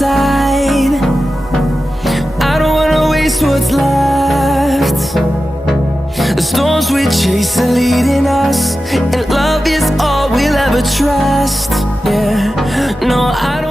side. I don't wanna waste what's left. The storms we chase are leading us, and love is all we'll ever trust. Yeah, no, I don't